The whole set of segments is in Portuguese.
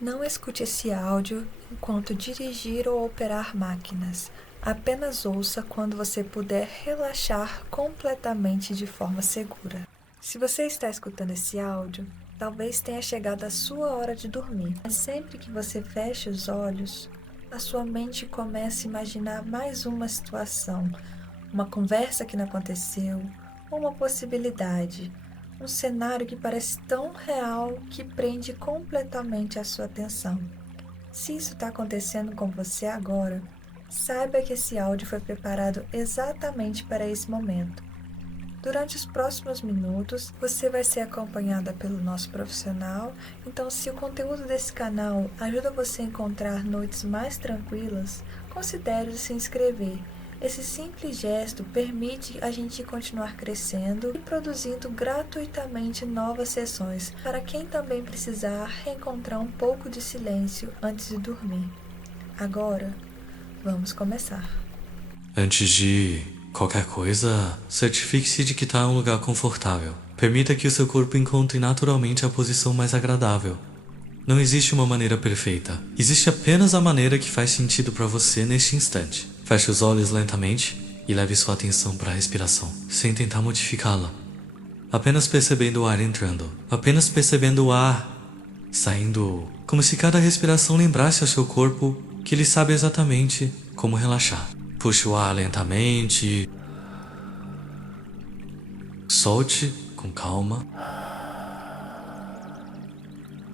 Não escute esse áudio enquanto dirigir ou operar máquinas. Apenas ouça quando você puder relaxar completamente de forma segura. Se você está escutando esse áudio, talvez tenha chegado a sua hora de dormir. Mas sempre que você fecha os olhos, a sua mente começa a imaginar mais uma situação, uma conversa que não aconteceu, ou uma possibilidade. Um cenário que parece tão real que prende completamente a sua atenção. Se isso está acontecendo com você agora, saiba que esse áudio foi preparado exatamente para esse momento. Durante os próximos minutos, você vai ser acompanhada pelo nosso profissional, então se o conteúdo desse canal ajuda você a encontrar noites mais tranquilas, considere se inscrever. Esse simples gesto permite a gente continuar crescendo e produzindo gratuitamente novas sessões para quem também precisar reencontrar um pouco de silêncio antes de dormir. Agora, vamos começar. Antes de qualquer coisa, certifique-se de que está em um lugar confortável. Permita que o seu corpo encontre naturalmente a posição mais agradável. Não existe uma maneira perfeita. Existe apenas a maneira que faz sentido para você neste instante. Feche os olhos lentamente e leve sua atenção para a respiração, sem tentar modificá-la. Apenas percebendo o ar entrando. Apenas percebendo o ar saindo, como se cada respiração lembrasse ao seu corpo que ele sabe exatamente como relaxar. Puxe o ar lentamente. Solte com calma.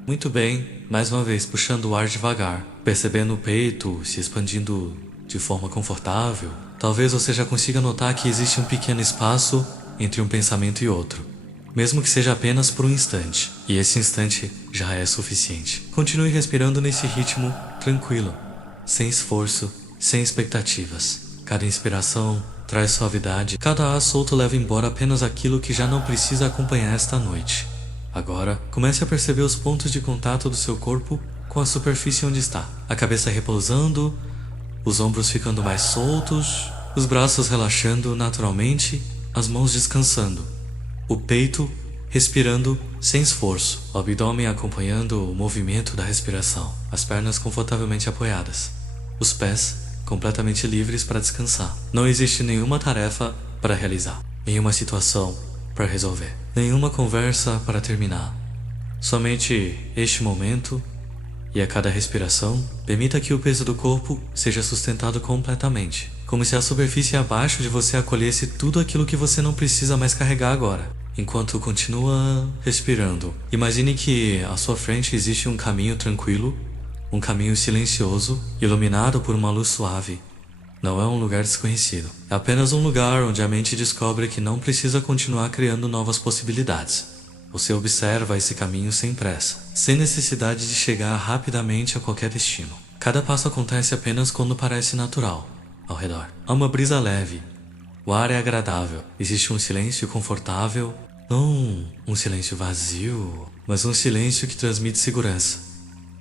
Muito bem, mais uma vez puxando o ar devagar, percebendo o peito se expandindo de forma confortável. Talvez você já consiga notar que existe um pequeno espaço entre um pensamento e outro, mesmo que seja apenas por um instante, e esse instante já é suficiente. Continue respirando nesse ritmo tranquilo, sem esforço, sem expectativas. Cada inspiração traz suavidade, cada ar solto leva embora apenas aquilo que já não precisa acompanhar esta noite. Agora, comece a perceber os pontos de contato do seu corpo com a superfície onde está. A cabeça repousando, os ombros ficando mais soltos, os braços relaxando naturalmente, as mãos descansando. O peito respirando sem esforço, o abdômen acompanhando o movimento da respiração, as pernas confortavelmente apoiadas, os pés completamente livres para descansar. Não existe nenhuma tarefa para realizar, nenhuma situação para resolver, nenhuma conversa para terminar. Somente este momento, e a cada respiração, permita que o peso do corpo seja sustentado completamente, como se a superfície abaixo de você acolhesse tudo aquilo que você não precisa mais carregar agora. Enquanto continua respirando, imagine que à sua frente existe um caminho tranquilo, um caminho silencioso, iluminado por uma luz suave. Não é um lugar desconhecido. É apenas um lugar onde a mente descobre que não precisa continuar criando novas possibilidades. Você observa esse caminho sem pressa, sem necessidade de chegar rapidamente a qualquer destino. Cada passo acontece apenas quando parece natural, ao redor. Há uma brisa leve. O ar é agradável. Existe um silêncio confortável. Não um silêncio vazio, mas um silêncio que transmite segurança.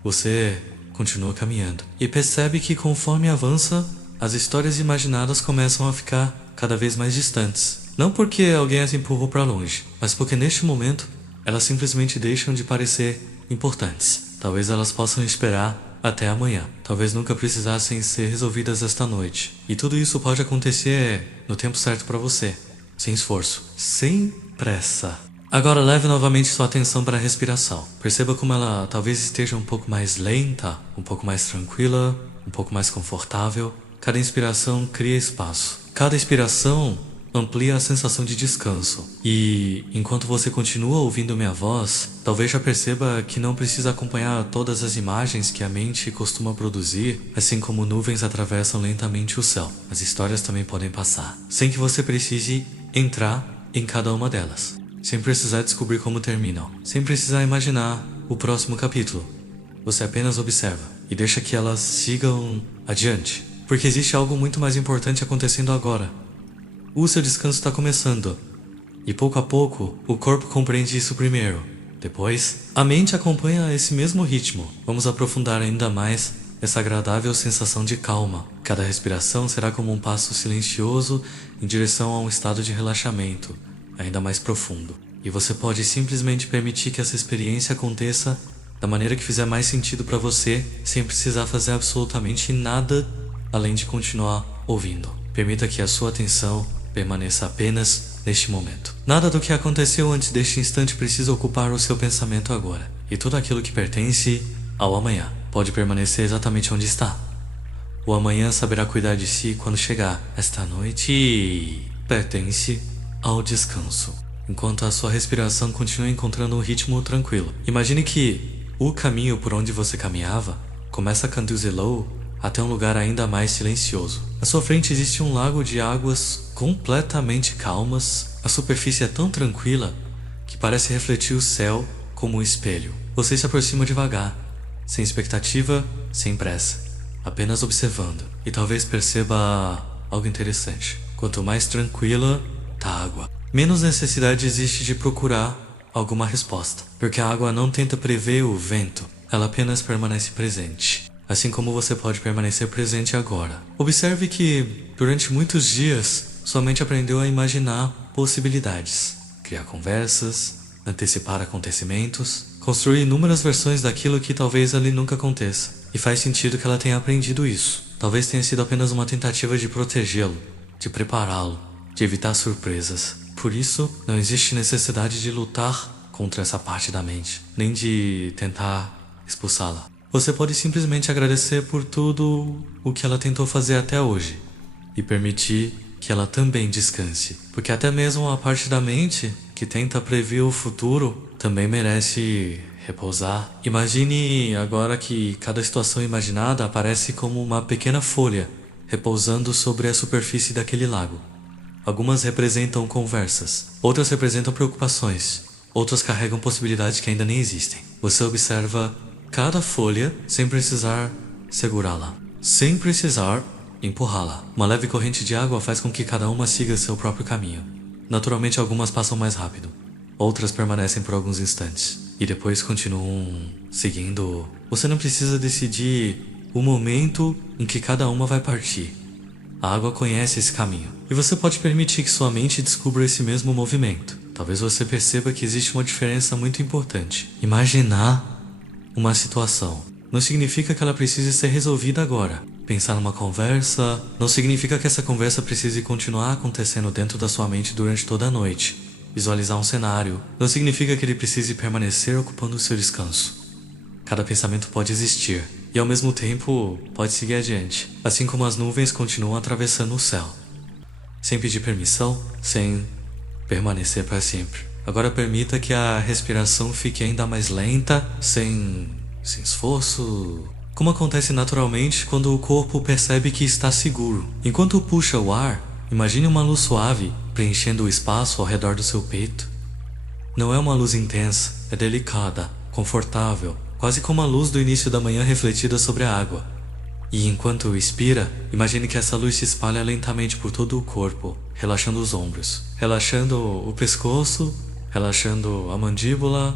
Você continua caminhando e percebe que conforme avança, as histórias imaginadas começam a ficar cada vez mais distantes. Não porque alguém as empurrou para longe, mas porque neste momento elas simplesmente deixam de parecer importantes. Talvez elas possam esperar até amanhã. Talvez nunca precisassem ser resolvidas esta noite. E tudo isso pode acontecer no tempo certo para você, sem esforço, sem pressa. Agora leve novamente sua atenção para a respiração. Perceba como ela talvez esteja um pouco mais lenta, um pouco mais tranquila, um pouco mais confortável. Cada inspiração cria espaço. Cada expiração amplia a sensação de descanso. E enquanto você continua ouvindo minha voz, talvez já perceba que não precisa acompanhar todas as imagens que a mente costuma produzir, assim como nuvens atravessam lentamente o céu. As histórias também podem passar, sem que você precise entrar em cada uma delas, sem precisar descobrir como terminam, sem precisar imaginar o próximo capítulo. Você apenas observa e deixa que elas sigam adiante, porque existe algo muito mais importante acontecendo agora. O seu descanso está começando, e pouco a pouco o corpo compreende isso primeiro. Depois, a mente acompanha esse mesmo ritmo. Vamos aprofundar ainda mais essa agradável sensação de calma. Cada respiração será como um passo silencioso em direção a um estado de relaxamento ainda mais profundo. E você pode simplesmente permitir que essa experiência aconteça da maneira que fizer mais sentido para você, sem precisar fazer absolutamente nada além de continuar ouvindo. Permita que a sua atenção permaneça apenas neste momento. Nada do que aconteceu antes deste instante precisa ocupar o seu pensamento agora. E tudo aquilo que pertence ao amanhã pode permanecer exatamente onde está. O amanhã saberá cuidar de si quando chegar. Esta noite pertence ao descanso. Enquanto a sua respiração continua encontrando um ritmo tranquilo. Imagine que o caminho por onde você caminhava começa a Canduzelou até um lugar ainda mais silencioso. À sua frente existe um lago de águas completamente calmas. A superfície é tão tranquila que parece refletir o céu como um espelho. Você se aproxima devagar, sem expectativa, sem pressa, apenas observando. E talvez perceba algo interessante. Quanto mais tranquila tá a água, menos necessidade existe de procurar alguma resposta, porque a água não tenta prever o vento, ela apenas permanece presente. Assim como você pode permanecer presente agora. Observe que, durante muitos dias, sua mente aprendeu a imaginar possibilidades, criar conversas, antecipar acontecimentos, construir inúmeras versões daquilo que talvez ali nunca aconteça. E faz sentido que ela tenha aprendido isso. Talvez tenha sido apenas uma tentativa de protegê-lo, de prepará-lo, de evitar surpresas. Por isso, não existe necessidade de lutar contra essa parte da mente, nem de tentar expulsá-la. Você pode simplesmente agradecer por tudo o que ela tentou fazer até hoje e permitir que ela também descanse, porque até mesmo a parte da mente que tenta prever o futuro também merece repousar. Imagine agora que cada situação imaginada aparece como uma pequena folha repousando sobre a superfície daquele lago. Algumas representam conversas, outras representam preocupações, outras carregam possibilidades que ainda nem existem. Você observa cada folha sem precisar segurá-la, sem precisar empurrá-la. Uma leve corrente de água faz com que cada uma siga seu próprio caminho. Naturalmente, algumas passam mais rápido, outras permanecem por alguns instantes e depois continuam seguindo. Você não precisa decidir o momento em que cada uma vai partir. A água conhece esse caminho e você pode permitir que sua mente descubra esse mesmo movimento. Talvez você perceba que existe uma diferença muito importante. Imaginar uma situação não significa que ela precise ser resolvida agora. Pensar numa conversa não significa que essa conversa precise continuar acontecendo dentro da sua mente durante toda a noite. Visualizar um cenário não significa que ele precise permanecer ocupando o seu descanso. Cada pensamento pode existir e ao mesmo tempo pode seguir adiante, assim como as nuvens continuam atravessando o céu, sem pedir permissão, sem permanecer para sempre. Agora permita que a respiração fique ainda mais lenta, sem esforço, como acontece naturalmente quando o corpo percebe que está seguro. Enquanto puxa o ar, imagine uma luz suave preenchendo o espaço ao redor do seu peito. Não é uma luz intensa, é delicada, confortável, quase como a luz do início da manhã refletida sobre a água. E enquanto expira, imagine que essa luz se espalha lentamente por todo o corpo, relaxando os ombros, relaxando o pescoço, relaxando a mandíbula,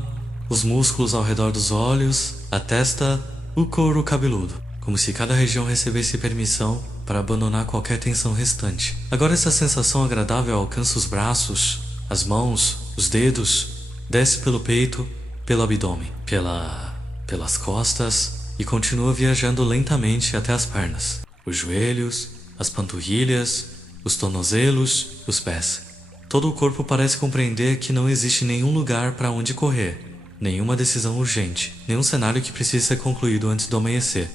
os músculos ao redor dos olhos, a testa, o couro cabeludo, como se cada região recebesse permissão para abandonar qualquer tensão restante. Agora essa sensação agradável alcança os braços, as mãos, os dedos, desce pelo peito, pelo abdômen, pelas costas e continua viajando lentamente até as pernas, os joelhos, as panturrilhas, os tornozelos, os pés. Todo o corpo parece compreender que não existe nenhum lugar para onde correr, nenhuma decisão urgente, nenhum cenário que precise ser concluído antes do amanhecer.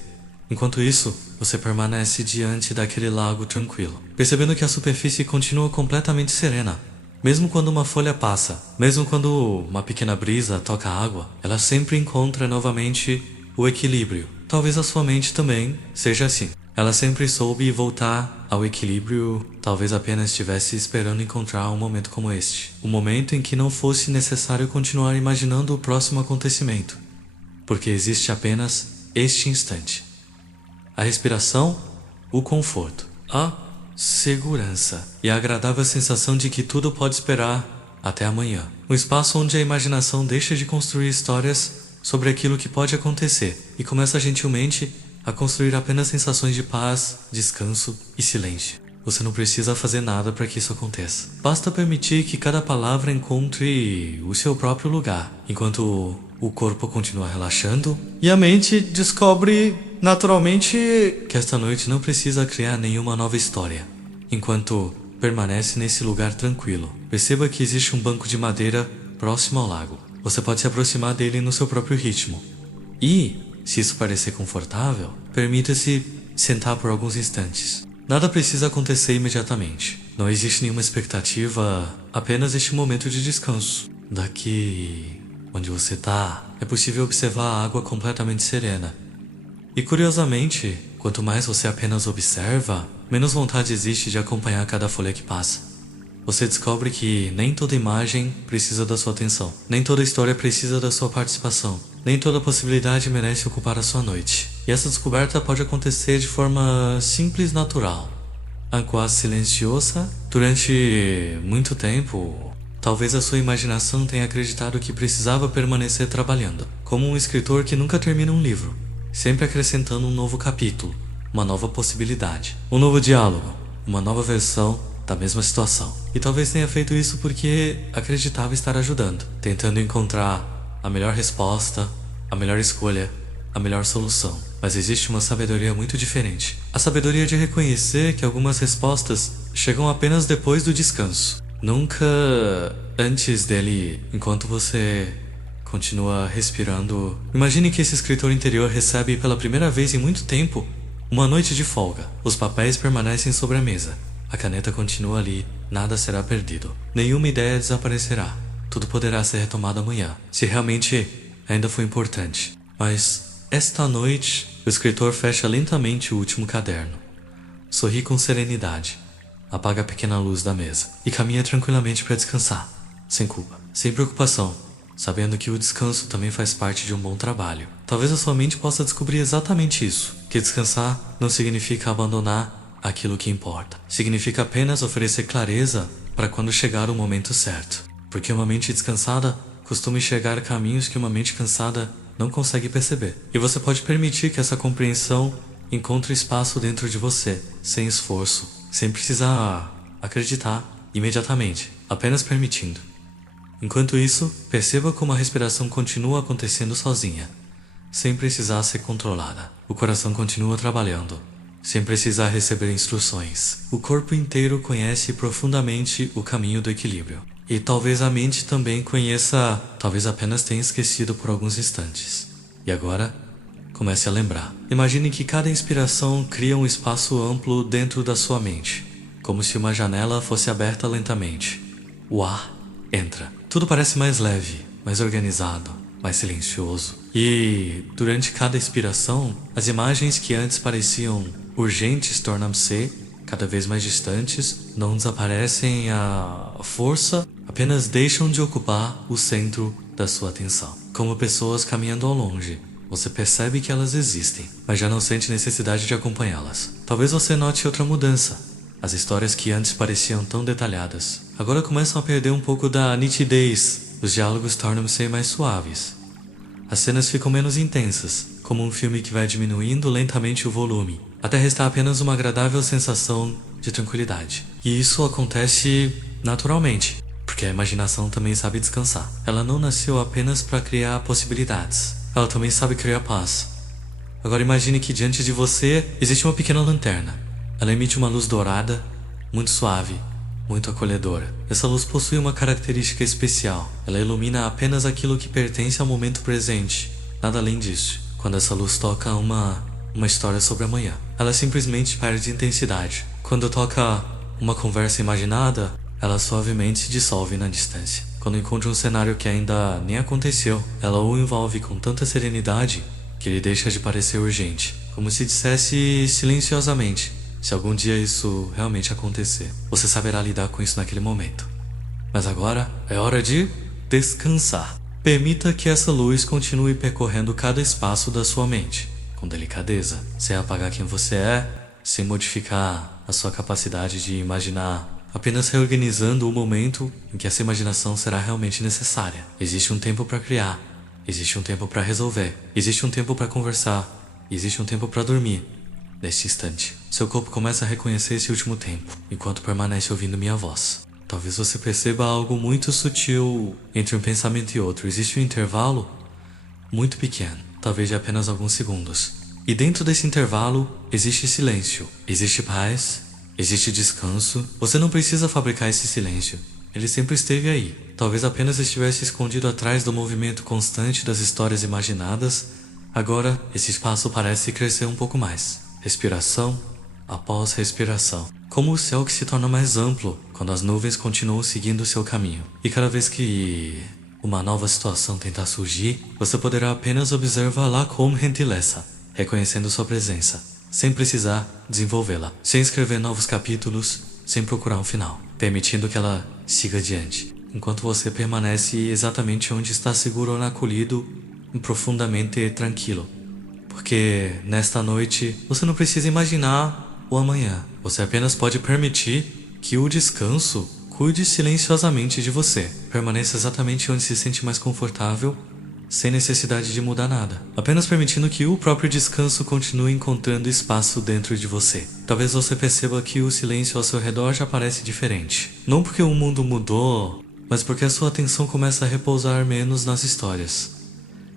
Enquanto isso, você permanece diante daquele lago tranquilo, percebendo que a superfície continua completamente serena. Mesmo quando uma folha passa, mesmo quando uma pequena brisa toca a água, ela sempre encontra novamente o equilíbrio. Talvez a sua mente também seja assim. Ela sempre soube voltar ao equilíbrio, talvez apenas estivesse esperando encontrar um momento como este. Um momento em que não fosse necessário continuar imaginando o próximo acontecimento, porque existe apenas este instante. A respiração, o conforto, a segurança e a agradável sensação de que tudo pode esperar até amanhã. Um espaço onde a imaginação deixa de construir histórias sobre aquilo que pode acontecer e começa gentilmente a construir apenas sensações de paz, descanso e silêncio. Você não precisa fazer nada para que isso aconteça. Basta permitir que cada palavra encontre o seu próprio lugar, enquanto o corpo continua relaxando e a mente descobre naturalmente que esta noite não precisa criar nenhuma nova história. Enquanto permanece nesse lugar tranquilo, perceba que existe um banco de madeira próximo ao lago. Você pode se aproximar dele no seu próprio ritmo. E, se isso parecer confortável, permita-se sentar por alguns instantes. Nada precisa acontecer imediatamente. Não existe nenhuma expectativa, apenas este momento de descanso. Daqui onde você está, é possível observar a água completamente serena. E curiosamente, quanto mais você apenas observa, menos vontade existe de acompanhar cada folha que passa. Você descobre que nem toda imagem precisa da sua atenção, nem toda história precisa da sua participação, nem toda possibilidade merece ocupar a sua noite. E essa descoberta pode acontecer de forma simples e natural, quase silenciosa. Durante muito tempo, talvez a sua imaginação tenha acreditado que precisava permanecer trabalhando, como um escritor que nunca termina um livro, sempre acrescentando um novo capítulo, uma nova possibilidade, um novo diálogo, uma nova versão da mesma situação. E talvez tenha feito isso porque acreditava estar ajudando, tentando encontrar a melhor resposta, a melhor escolha, a melhor solução. Mas existe uma sabedoria muito diferente. A sabedoria de reconhecer que algumas respostas chegam apenas depois do descanso, nunca antes dele. Enquanto você continua respirando, imagine que esse escritor interior recebe pela primeira vez em muito tempo uma noite de folga. Os papéis permanecem sobre a mesa. A caneta continua ali, nada será perdido. Nenhuma ideia desaparecerá. Tudo poderá ser retomado amanhã, se realmente ainda foi importante. Mas esta noite, o escritor fecha lentamente o último caderno. Sorri com serenidade, apaga a pequena luz da mesa e caminha tranquilamente para descansar, sem culpa, sem preocupação, sabendo que o descanso também faz parte de um bom trabalho. Talvez a sua mente possa descobrir exatamente isso, que descansar não significa abandonar aquilo que importa. Significa apenas oferecer clareza para quando chegar o momento certo. Porque uma mente descansada costuma enxergar caminhos que uma mente cansada não consegue perceber. E você pode permitir que essa compreensão encontre espaço dentro de você, sem esforço, sem precisar acreditar imediatamente, apenas permitindo. Enquanto isso, perceba como a respiração continua acontecendo sozinha, sem precisar ser controlada. O coração continua trabalhando, sem precisar receber instruções. O corpo inteiro conhece profundamente o caminho do equilíbrio. E talvez a mente também conheça, talvez apenas tenha esquecido por alguns instantes. E agora, comece a lembrar. Imagine que cada inspiração cria um espaço amplo dentro da sua mente, como se uma janela fosse aberta lentamente. O ar entra. Tudo parece mais leve, mais organizado, mais silencioso. E, durante cada expiração, as imagens que antes pareciam urgentes tornam-se cada vez mais distantes, não desaparecem a força, apenas deixam de ocupar o centro da sua atenção. Como pessoas caminhando ao longe, você percebe que elas existem, mas já não sente necessidade de acompanhá-las. Talvez você note outra mudança. As histórias que antes pareciam tão detalhadas, agora começam a perder um pouco da nitidez. Os diálogos tornam-se mais suaves. As cenas ficam menos intensas, como um filme que vai diminuindo lentamente o volume, até restar apenas uma agradável sensação de tranquilidade. E isso acontece naturalmente, porque a imaginação também sabe descansar. Ela não nasceu apenas para criar possibilidades, ela também sabe criar paz. Agora imagine que diante de você existe uma pequena lanterna. Ela emite uma luz dourada, muito suave, muito acolhedora. Essa luz possui uma característica especial. Ela ilumina apenas aquilo que pertence ao momento presente, nada além disso. Quando essa luz toca uma história sobre amanhã, ela simplesmente perde intensidade. Quando toca uma conversa imaginada, ela suavemente se dissolve na distância. Quando encontra um cenário que ainda nem aconteceu, ela o envolve com tanta serenidade que ele deixa de parecer urgente, como se dissesse silenciosamente: se algum dia isso realmente acontecer, você saberá lidar com isso naquele momento. Mas agora é hora de descansar. Permita que essa luz continue percorrendo cada espaço da sua mente, com delicadeza, sem apagar quem você é, sem modificar a sua capacidade de imaginar, apenas reorganizando o momento em que essa imaginação será realmente necessária. Existe um tempo para criar, existe um tempo para resolver, existe um tempo para conversar, existe um tempo para dormir. Neste instante, seu corpo começa a reconhecer esse último tempo, enquanto permanece ouvindo minha voz. Talvez você perceba algo muito sutil entre um pensamento e outro. Existe um intervalo muito pequeno, talvez de apenas alguns segundos. E dentro desse intervalo, existe silêncio, existe paz, existe descanso. Você não precisa fabricar esse silêncio. Ele sempre esteve aí. Talvez apenas estivesse escondido atrás do movimento constante das histórias imaginadas. Agora, esse espaço parece crescer um pouco mais. Respiração após respiração. Como o céu que se torna mais amplo quando as nuvens continuam seguindo seu caminho. E cada vez que uma nova situação tentar surgir, você poderá apenas observá-la com gentileza, reconhecendo sua presença, sem precisar desenvolvê-la, sem escrever novos capítulos, sem procurar um final, permitindo que ela siga adiante, enquanto você permanece exatamente onde está seguro ou acolhido e profundamente tranquilo. Porque nesta noite você não precisa imaginar o amanhã, você apenas pode permitir que o descanso cuide silenciosamente de você, permaneça exatamente onde se sente mais confortável, sem necessidade de mudar nada, apenas permitindo que o próprio descanso continue encontrando espaço dentro de você. Talvez você perceba que o silêncio ao seu redor já parece diferente, não porque o mundo mudou, mas porque a sua atenção começa a repousar menos nas histórias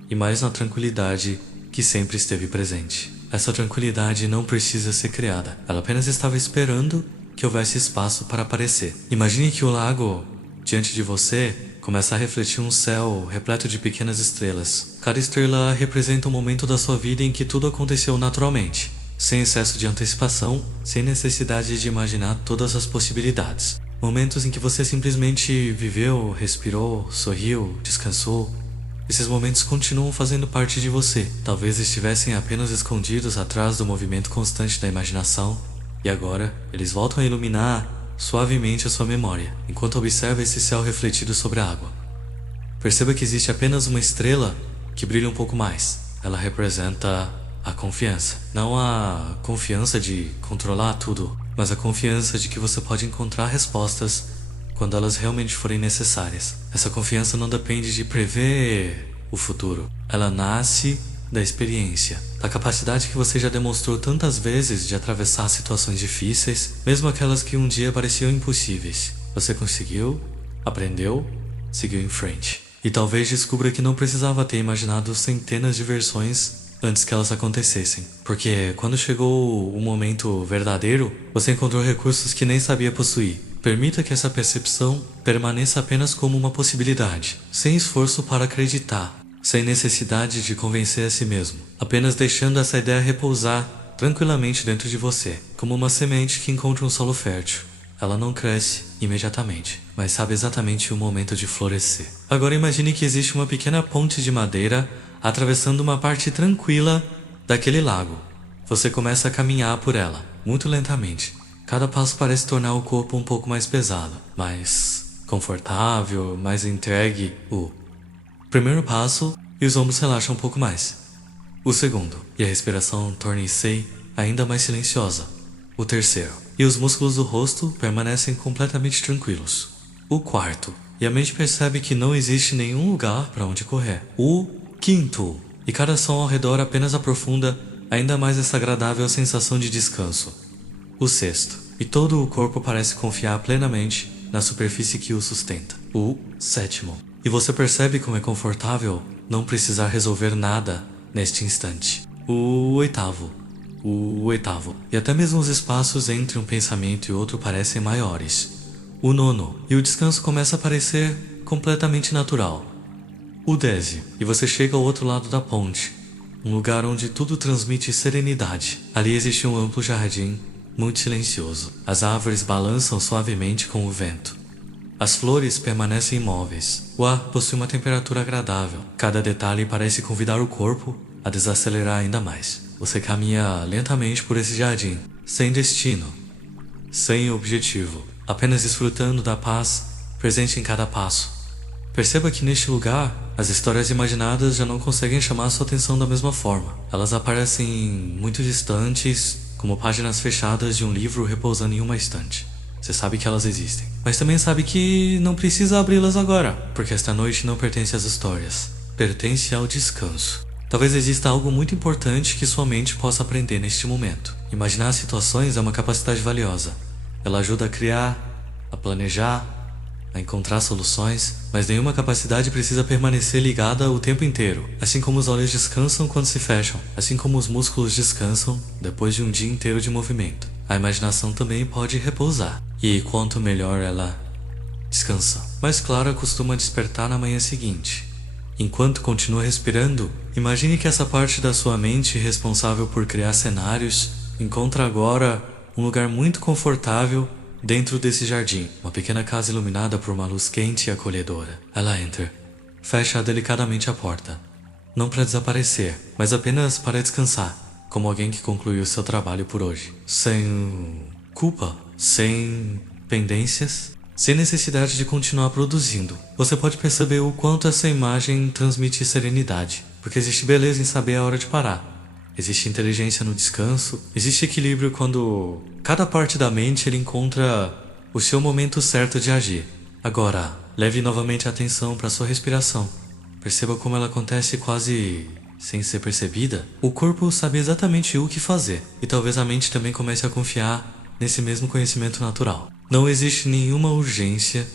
e mais na tranquilidade que sempre esteve presente. Essa tranquilidade não precisa ser criada, ela apenas estava esperando que houvesse espaço para aparecer. Imagine que o lago diante de você começa a refletir um céu repleto de pequenas estrelas. Cada estrela representa um momento da sua vida em que tudo aconteceu naturalmente, sem excesso de antecipação, sem necessidade de imaginar todas as possibilidades. Momentos em que você simplesmente viveu, respirou, sorriu, descansou. Esses momentos continuam fazendo parte de você. Talvez estivessem apenas escondidos atrás do movimento constante da imaginação, e agora eles voltam a iluminar suavemente a sua memória, enquanto observa esse céu refletido sobre a água. Perceba que existe apenas uma estrela que brilha um pouco mais. Ela representa a confiança. Não a confiança de controlar tudo, mas a confiança de que você pode encontrar respostas quando elas realmente forem necessárias. Essa confiança não depende de prever o futuro. Ela nasce da experiência, da capacidade que você já demonstrou tantas vezes de atravessar situações difíceis, mesmo aquelas que um dia pareciam impossíveis. Você conseguiu, aprendeu, seguiu em frente. E talvez descubra que não precisava ter imaginado centenas de versões antes que elas acontecessem. Porque quando chegou o momento verdadeiro, você encontrou recursos que nem sabia possuir. Permita que essa percepção permaneça apenas como uma possibilidade, sem esforço para acreditar, sem necessidade de convencer a si mesmo, apenas deixando essa ideia repousar tranquilamente dentro de você, como uma semente que encontra um solo fértil. Ela não cresce imediatamente, mas sabe exatamente o momento de florescer. Agora imagine que existe uma pequena ponte de madeira atravessando uma parte tranquila daquele lago. Você começa a caminhar por ela, muito lentamente. Cada passo parece tornar o corpo um pouco mais pesado, mais confortável, mais entregue. O primeiro passo e os ombros relaxam um pouco mais. O segundo, e a respiração torna-se ainda mais silenciosa. O terceiro, e os músculos do rosto permanecem completamente tranquilos. O quarto, e a mente percebe que não existe nenhum lugar para onde correr. O quinto, e cada som ao redor apenas aprofunda ainda mais essa agradável sensação de descanso. O sexto, e todo o corpo parece confiar plenamente na superfície que o sustenta. O sétimo, e você percebe como é confortável não precisar resolver nada neste instante. O oitavo, e até mesmo os espaços entre um pensamento e outro parecem maiores. O nono, e o descanso começa a parecer completamente natural. O 10, e você chega ao outro lado da ponte, um lugar onde tudo transmite serenidade. Ali existe um amplo jardim, muito silencioso. As árvores balançam suavemente com o vento. As flores permanecem imóveis. O ar possui uma temperatura agradável. Cada detalhe parece convidar o corpo a desacelerar ainda mais. Você caminha lentamente por esse jardim, sem destino, sem objetivo, apenas desfrutando da paz presente em cada passo. Perceba que neste lugar, as histórias imaginadas já não conseguem chamar sua atenção da mesma forma. Elas aparecem muito distantes, como páginas fechadas de um livro repousando em uma estante. Você sabe que elas existem, mas também sabe que não precisa abri-las agora, porque esta noite não pertence às histórias, pertence ao descanso. Talvez exista algo muito importante que sua mente possa aprender neste momento. Imaginar situações é uma capacidade valiosa. Ela ajuda a criar, a planejar, a encontrar soluções, mas nenhuma capacidade precisa permanecer ligada o tempo inteiro. Assim como os olhos descansam quando se fecham, assim como os músculos descansam depois de um dia inteiro de movimento, a imaginação também pode repousar. E quanto melhor ela descansa, mais clara costuma despertar na manhã seguinte. Enquanto continua respirando, imagine que essa parte da sua mente responsável por criar cenários encontra agora um lugar muito confortável dentro desse jardim, uma pequena casa iluminada por uma luz quente e acolhedora. Ela entra, fecha delicadamente a porta, não para desaparecer, mas apenas para descansar, como alguém que concluiu seu trabalho por hoje, sem culpa, sem pendências, sem necessidade de continuar produzindo. Você pode perceber o quanto essa imagem transmite serenidade, porque existe beleza em saber a hora de parar. Existe inteligência no descanso, existe equilíbrio quando cada parte da mente ele encontra o seu momento certo de agir. Agora, leve novamente a atenção para sua respiração. Perceba como ela acontece quase sem ser percebida. O corpo sabe exatamente o que fazer, e talvez a mente também comece a confiar nesse mesmo conhecimento natural. Não existe nenhuma urgência,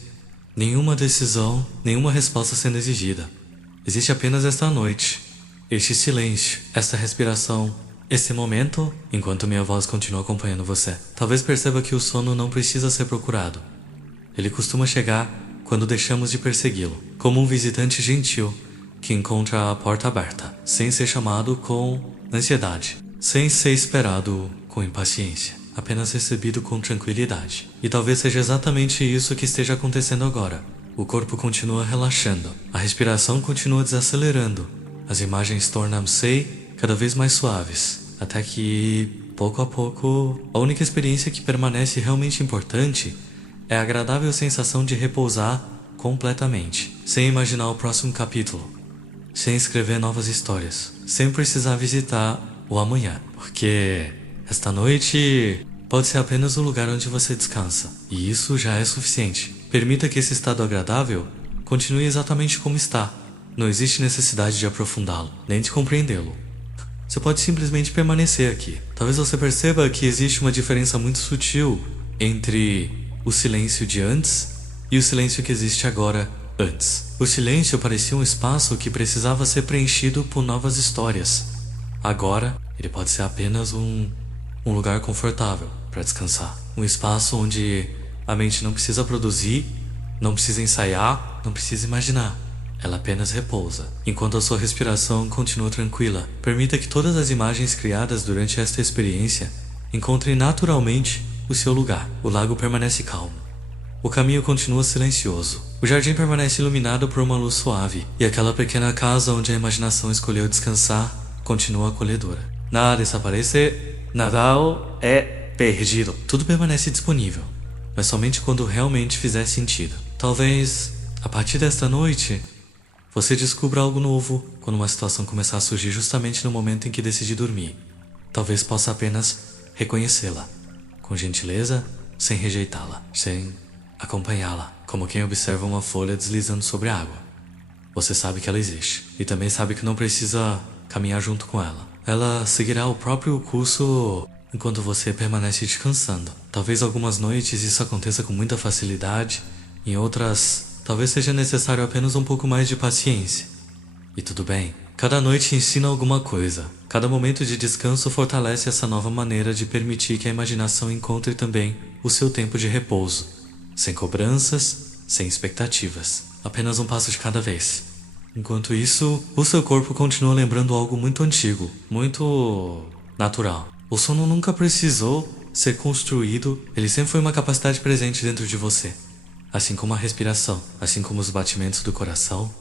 nenhuma decisão, nenhuma resposta sendo exigida. Existe apenas esta noite, este silêncio, esta respiração, esse momento, enquanto minha voz continua acompanhando você. Talvez perceba que o sono não precisa ser procurado. Ele costuma chegar quando deixamos de persegui-lo, como um visitante gentil que encontra a porta aberta, sem ser chamado com ansiedade, sem ser esperado com impaciência, apenas recebido com tranquilidade. E talvez seja exatamente isso que esteja acontecendo agora. O corpo continua relaxando, a respiração continua desacelerando, as imagens tornam-se cada vez mais suaves, até que, pouco a pouco, a única experiência que permanece realmente importante é a agradável sensação de repousar completamente, sem imaginar o próximo capítulo, sem escrever novas histórias, sem precisar visitar o amanhã, porque esta noite pode ser apenas o lugar onde você descansa, e isso já é suficiente. Permita que esse estado agradável continue exatamente como está. Não existe necessidade de aprofundá-lo, nem de compreendê-lo. Você pode simplesmente permanecer aqui. Talvez você perceba que existe uma diferença muito sutil entre o silêncio de antes e o silêncio que existe agora antes. O silêncio parecia um espaço que precisava ser preenchido por novas histórias. Agora, ele pode ser apenas um lugar confortável para descansar. Um espaço onde a mente não precisa produzir, não precisa ensaiar, não precisa imaginar. Ela apenas repousa, enquanto a sua respiração continua tranquila. Permita que todas as imagens criadas durante esta experiência encontrem naturalmente o seu lugar. O lago permanece calmo. O caminho continua silencioso. O jardim permanece iluminado por uma luz suave. E aquela pequena casa onde a imaginação escolheu descansar continua acolhedora. Nada desaparece, nada é perdido. Tudo permanece disponível, mas somente quando realmente fizer sentido. Talvez, a partir desta noite, você descubra algo novo quando uma situação começar a surgir justamente no momento em que decidi dormir. Talvez possa apenas reconhecê-la, com gentileza, sem rejeitá-la, sem acompanhá-la, como quem observa uma folha deslizando sobre a água. Você sabe que ela existe, e também sabe que não precisa caminhar junto com ela. Ela seguirá o próprio curso enquanto você permanece descansando. Talvez algumas noites isso aconteça com muita facilidade, em outras talvez seja necessário apenas um pouco mais de paciência. E tudo bem. Cada noite ensina alguma coisa. Cada momento de descanso fortalece essa nova maneira de permitir que a imaginação encontre também o seu tempo de repouso. Sem cobranças, sem expectativas. Apenas um passo de cada vez. Enquanto isso, o seu corpo continua lembrando algo muito antigo, muito natural. O sono nunca precisou ser construído, ele sempre foi uma capacidade presente dentro de você. Assim como a respiração, assim como os batimentos do coração,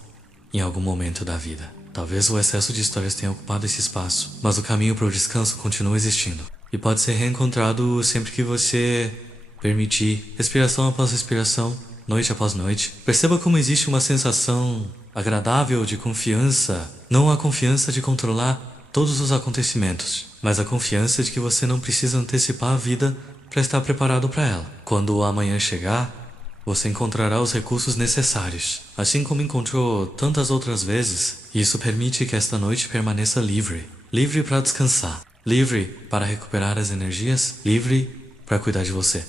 em algum momento da vida. Talvez o excesso de histórias tenha ocupado esse espaço, mas o caminho para o descanso continua existindo. E pode ser reencontrado sempre que você permitir, respiração após respiração, noite após noite. Perceba como existe uma sensação agradável de confiança, não a confiança de controlar todos os acontecimentos, mas a confiança de que você não precisa antecipar a vida para estar preparado para ela. Quando o amanhã chegar, você encontrará os recursos necessários, assim como encontrou tantas outras vezes, e isso permite que esta noite permaneça livre. Livre para descansar, livre para recuperar as energias, livre para cuidar de você.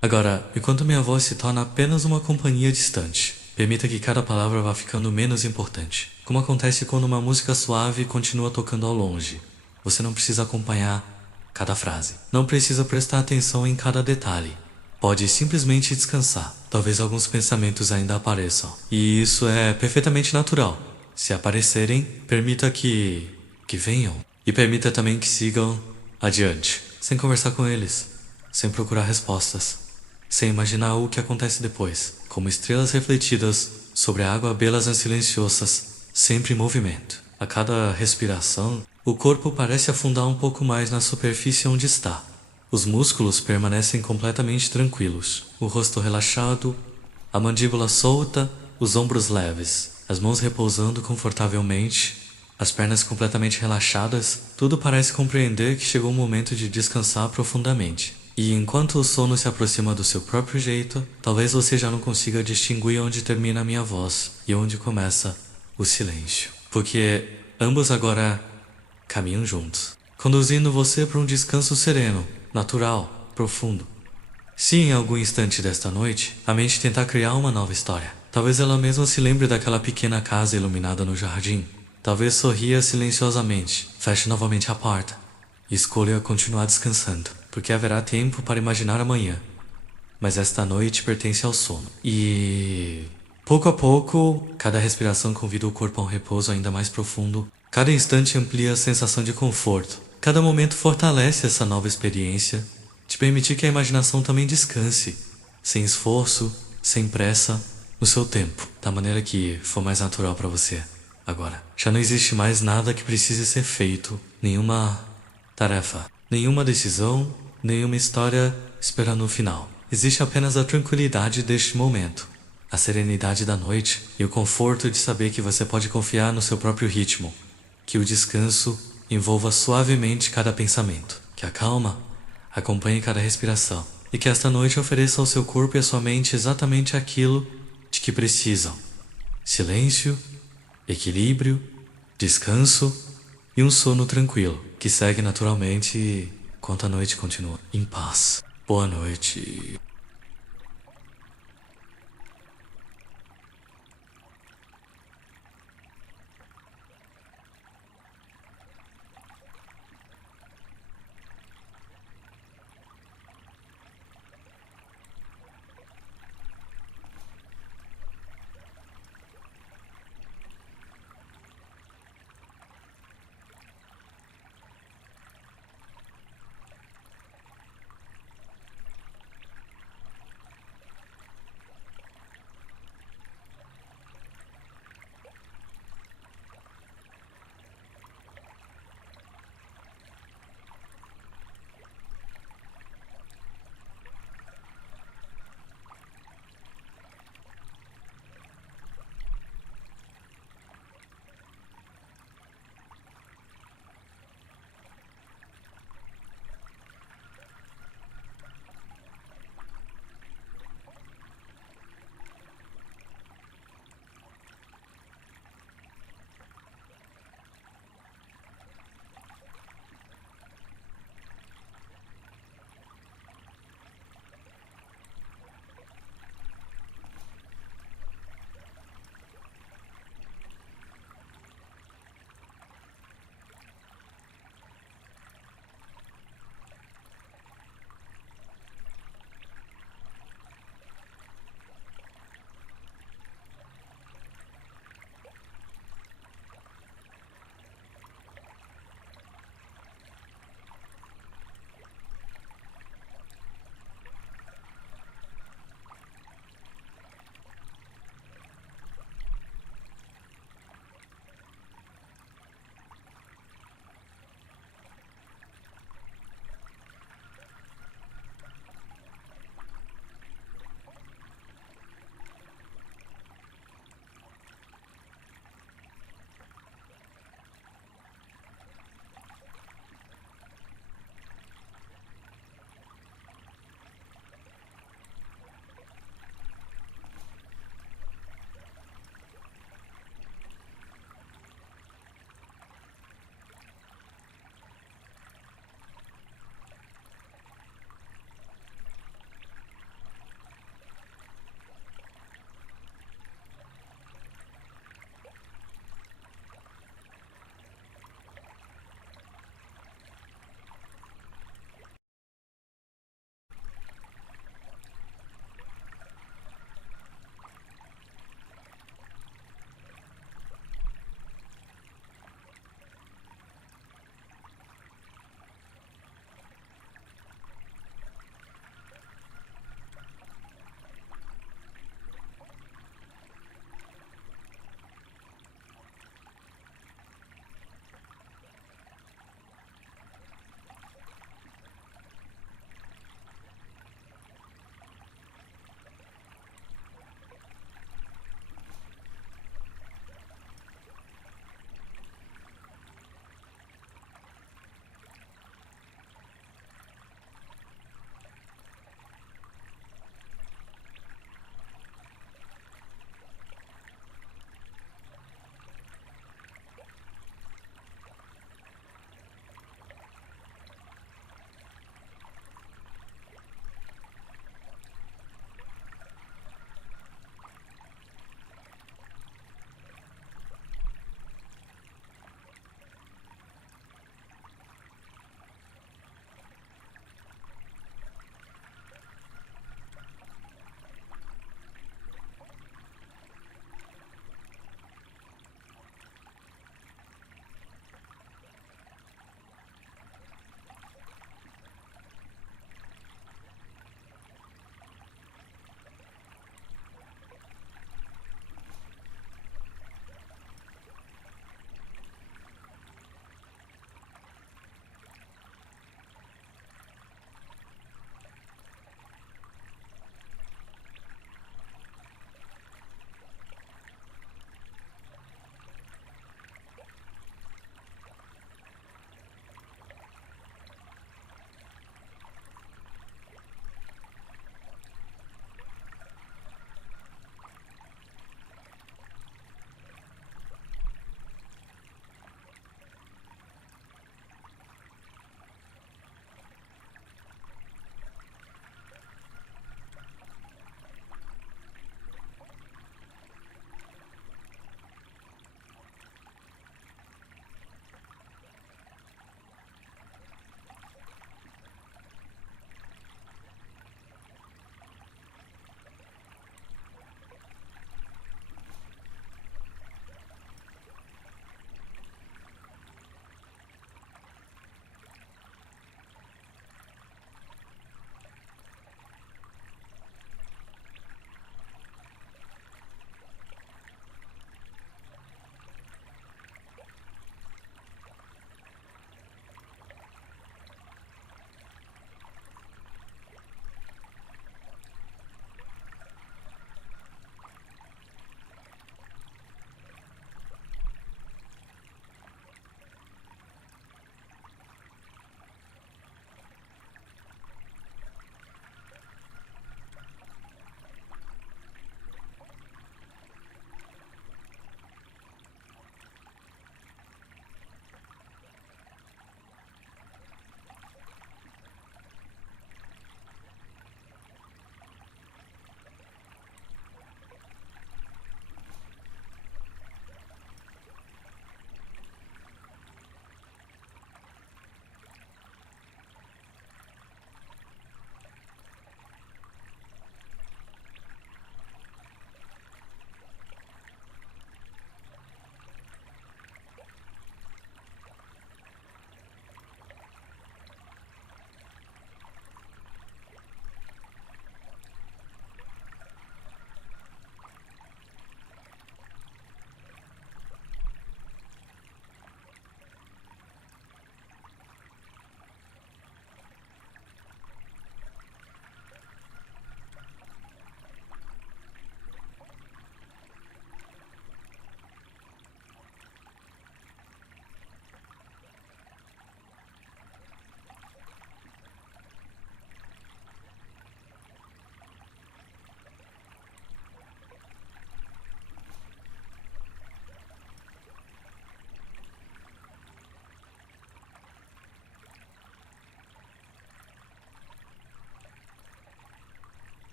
Agora, enquanto minha voz se torna apenas uma companhia distante, permita que cada palavra vá ficando menos importante. Como acontece quando uma música suave continua tocando ao longe. Você não precisa acompanhar cada frase. Não precisa prestar atenção em cada detalhe. Pode simplesmente descansar. Talvez alguns pensamentos ainda apareçam. E isso é perfeitamente natural. Se aparecerem, permita que venham. E permita também que sigam adiante, sem conversar com eles, sem procurar respostas, sem imaginar o que acontece depois. Como estrelas refletidas sobre a água, belas e silenciosas, sempre em movimento. A cada respiração, o corpo parece afundar um pouco mais na superfície onde está. Os músculos permanecem completamente tranquilos, o rosto relaxado, a mandíbula solta, os ombros leves, as mãos repousando confortavelmente, as pernas completamente relaxadas. Tudo parece compreender que chegou o momento de descansar profundamente. E enquanto o sono se aproxima do seu próprio jeito, talvez você já não consiga distinguir onde termina a minha voz e onde começa o silêncio. Porque ambos agora caminham juntos, conduzindo você para um descanso sereno, natural, profundo. Se em algum instante desta noite, a mente tentar criar uma nova história, talvez ela mesma se lembre daquela pequena casa iluminada no jardim. Talvez sorria silenciosamente, feche novamente a porta e escolha continuar descansando, porque haverá tempo para imaginar amanhã. Mas esta noite pertence ao sono. E pouco a pouco, cada respiração convida o corpo a um repouso ainda mais profundo. Cada instante amplia a sensação de conforto. Cada momento fortalece essa nova experiência, de permitir que a imaginação também descanse, sem esforço, sem pressa, no seu tempo, da maneira que for mais natural para você. Agora, já não existe mais nada que precise ser feito, nenhuma tarefa, nenhuma decisão, nenhuma história esperando o final. Existe apenas a tranquilidade deste momento, a serenidade da noite e o conforto de saber que você pode confiar no seu próprio ritmo, que o descanso envolva suavemente cada pensamento, que a calma acompanhe cada respiração e que esta noite ofereça ao seu corpo e à sua mente exatamente aquilo de que precisam: silêncio, equilíbrio, descanso e um sono tranquilo, que segue naturalmente enquanto a noite continua em paz. Boa noite.